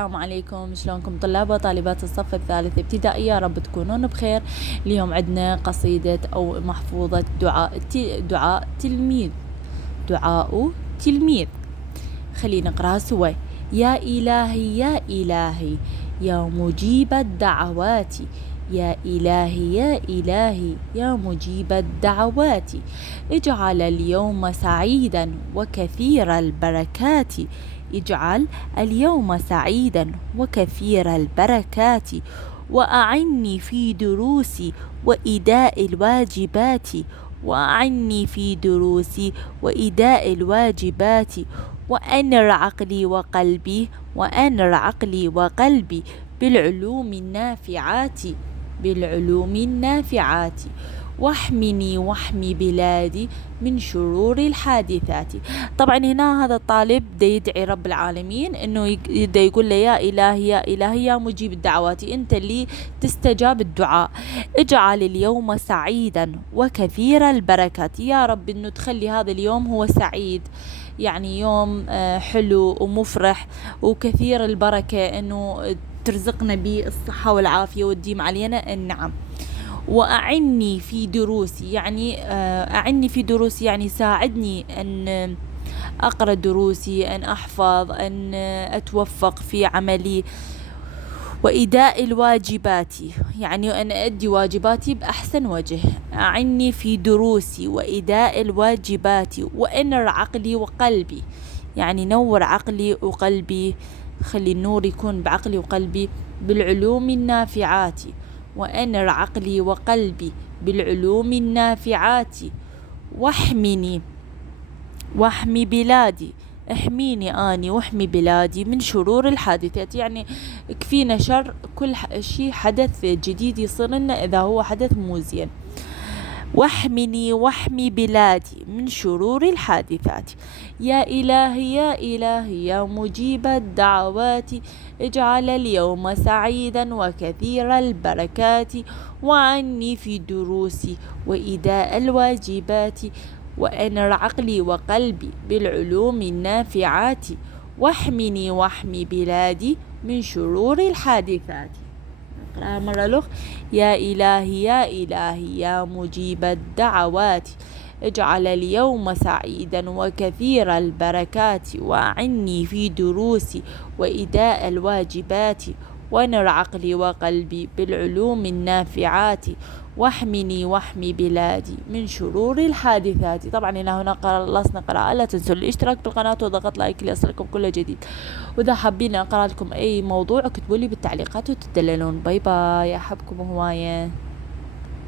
السلام عليكم، شلونكم طلاب وطالبات الصف الثالث ابتدائي؟ يا رب تكونون بخير. اليوم عندنا قصيدة أو محفوظة دعاء تلميذ. دعاء تلميذ. خلينا نقراها سوا. يا إلهي يا إلهي يا مجيب الدعوات، يا إلهي يا إلهي يا مجيب الدعوات، اجعل اليوم سعيدا وكثير البركات، اجعل اليوم سعيدا وكثير البركات، وأعني في دروسي وإداء الواجبات، وأعني في دروسي وإداء الواجبات، وأنر عقلي وقلبي، وأنر عقلي وقلبي بالعلوم النافعات، بالعلوم النافعات، واحمني واحمي بلادي من شرور الحادثات. طبعا هنا هذا الطالب دا يدعي رب العالمين انه دا يقول له يا إلهي يا إلهي يا مجيب الدعوات، انت اللي تستجاب الدعاء، اجعل اليوم سعيدا وكثير البركات، يا رب انه تخلي هذا اليوم هو سعيد، يعني يوم حلو ومفرح وكثير البركة، انه ترزقنا بالصحة والعافية وتديم علينا النعم. وأعني في دروسي، يعني أعني في دروسي يعني ساعدني أن أقرأ دروسي، أن أحفظ، أن أتوفق في عملي. وإداء الواجبات يعني أن أدي واجباتي بأحسن وجه. أعني في دروسي وإداء الواجبات، وأنر عقلي وقلبي، يعني نور عقلي وقلبي، خلي النور يكون بعقلي وقلبي بالعلوم النافعات، وأنر عقلي وقلبي بالعلوم النافعات، واحمني واحمي بلادي، احميني اني واحمي بلادي من شرور الحادثات، يعني كفينا شر كل شيء حدث جديد يصير لنا اذا هو حدث مو زين. واحمني واحمي بلادي من شرور الحادثات، يا إلهي يا إلهي يا مجيب الدعوات، اجعل اليوم سعيدا وكثير البركات، وعني في دروسي وإداء الواجبات، وأنر عقلي وقلبي بالعلوم النافعات، واحمني واحمي بلادي من شرور الحادثات. نقرأها مرة الأخ. يا إلهي يا إلهي يا مجيب الدعوات، اجعل اليوم سعيدا وكثير البركات، وأعني في دروسي وإداء الواجبات، وانر عقلي وقلبي بالعلوم النافعات، واحمني واحمي بلادي من شرور الحادثات. طبعا هنا خلصنا قراءة، لا تنسوا الاشتراك بالقناة وضغط لايك ليصلكم كل جديد، واذا حابين اقرأ لكم اي موضوع اكتبوا لي بالتعليقات وتدللون. باي باي، احبكم هواية.